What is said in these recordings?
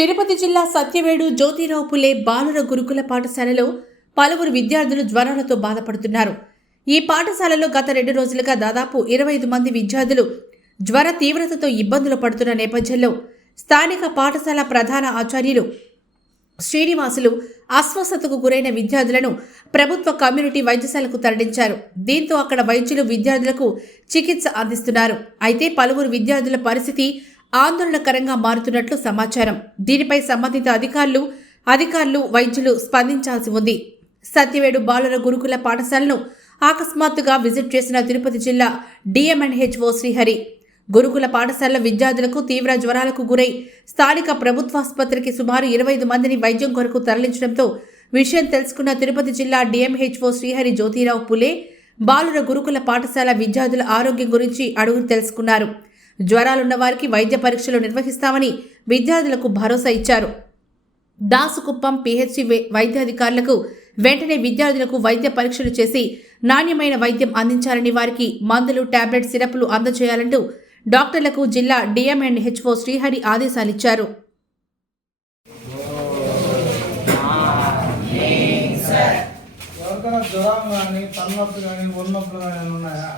తిరుపతి జిల్లా సత్యవేడు జ్యోతిరావు పులే బాలుర గురుకుల పాఠశాలలో పలువురు విద్యార్థులు జ్వరాలతో బాధపడుతున్నారు. ఈ పాఠశాలలో గత రెండు రోజులుగా దాదాపు ఇరవై ఐదు మంది విద్యార్థులు జ్వర తీవ్రతతో ఇబ్బందులు పడుతున్న నేపథ్యంలో స్థానిక పాఠశాల ప్రధాన ఆచార్యులు శ్రీనివాసులు అస్వస్థతకు గురైన విద్యార్థులను ప్రభుత్వ కమ్యూనిటీ వైద్యశాలకు తరలించారు. దీంతో అక్కడ వైద్యులు విద్యార్థులకు చికిత్స అందిస్తున్నారు. అయితే పలువురు విద్యార్థుల పరిస్థితి ఆందోళనకరంగా మారుతున్నట్లు సమాచారం. దీనిపై సంబంధిత అధికారులు అధికారులు వైద్యులు స్పందించాల్సి ఉంది. సత్యవేడు బాలుర గురుకుల పాఠశాలను అకస్మాత్తుగా విజిట్ చేసిన తిరుపతి జిల్లా డిఎంఎన్హెచ్ఓ శ్రీహరి. గురుకుల పాఠశాల విద్యార్థులకు తీవ్ర జ్వరాలకు గురై స్థానిక ప్రభుత్వాసుపత్రికి సుమారు ఇరవై ఐదు మందిని వైద్యం కొరకు తరలించడంతో విషయం తెలుసుకున్న తిరుపతి జిల్లా డిఎంహెచ్ఓ శ్రీహరి జ్యోతిరావు పులే బాలుర గురుకుల పాఠశాల విద్యార్థుల ఆరోగ్యం గురించి అడుగు తెలుసుకున్నారు. జ్వరాలున్న వారికి వైద్య పరీక్షలు నిర్వహిస్తామని విద్యార్థులకు భరోసా ఇచ్చారు. దాసుకుప్పం పిహెచ్సి వైద్యాధికారులకు వెంటనే విద్యార్థులకు వైద్య పరీక్షలు చేసి నాణ్యమైన వైద్యం అందించాలని వారికి మందులు టాబ్లెట్ సిరప్లు అందజేయాలంటూ డాక్టర్లకు జిల్లా డిఎం అండ్ హెచ్ఓ శ్రీహరి ఆదేశాలిచ్చారు. ఎవరికైనా జ్వరం కానీ తలనొప్పి కానీ ఒళ్ళనొప్పులు కానీ ఏమైనా ఉన్నాయా?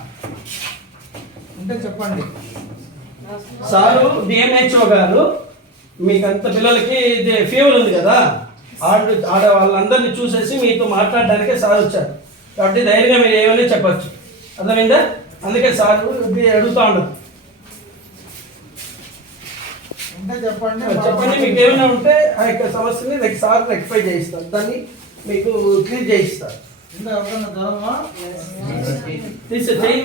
ఉంటే చెప్పండి. సారు డిఎంహెచ్ఓ గారు మీకు అంత పిల్లలకి ఇది ఫీవర్ ఉంది కదా ఆడ ఆడ వాళ్ళందరినీ చూసేసి మీతో మాట్లాడడానికే సార్ వచ్చారు. కాబట్టి ధైర్యంగా మీరు ఏమైనా చెప్పచ్చు. అర్థమైందా? అందుకే సార్ అడుగుతా ఉండదు చెప్పండి. చెప్పండి మీకు ఏమైనా ఉంటే ఆ యొక్క సమస్యని రెక్- సార్ రెక్టిఫై చేయిస్తారు. దాన్ని మీకు క్లియర్ చేయిస్తారు. ఉంటే ఎవరికైనా జ్వరమా తీసే చేయి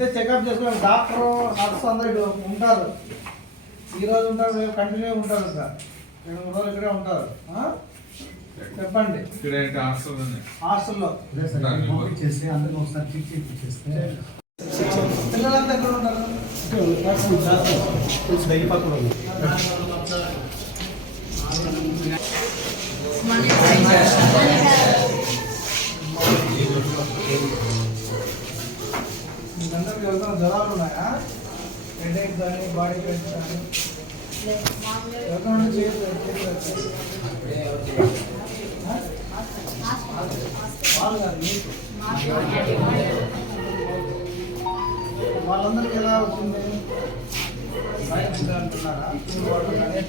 ఉంటే చెకప్ చేసుకోవాలి డాక్టర్ నర్స్ అందరూ ఉంటారు. ఈ రోజు ఉంటారు రేపు కంటిన్యూ ఉంటారు ఇంకా. రెండు మూడు రోజులు ఇక్కడే ఉంటారు? చెప్పండి. హాస్టల్లో. అదే సార్ ఇది పంపించేసి అందరికి ఒకసారి చెక్ చేయించేస్తే. పిల్లలంతా ఎక్కడ ఉంటారు మీకందరికి హెడేక్ కానీ బాడీ పెయిన్స్ కానీ ఎవరికైనా చేయదు వాళ్ళు కాదు మీకు. వాళ్ళందరికీ ఎలా వచ్చింది? బయట అంటున్నారా? కూల్ వాటర్ కానీ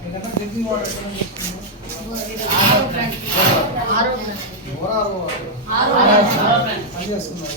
మీకన్నా డ్రింకింగ్ వాటర్ ఎక్కడ వస్తుంది ఓరారు పని చేస్తున్నారు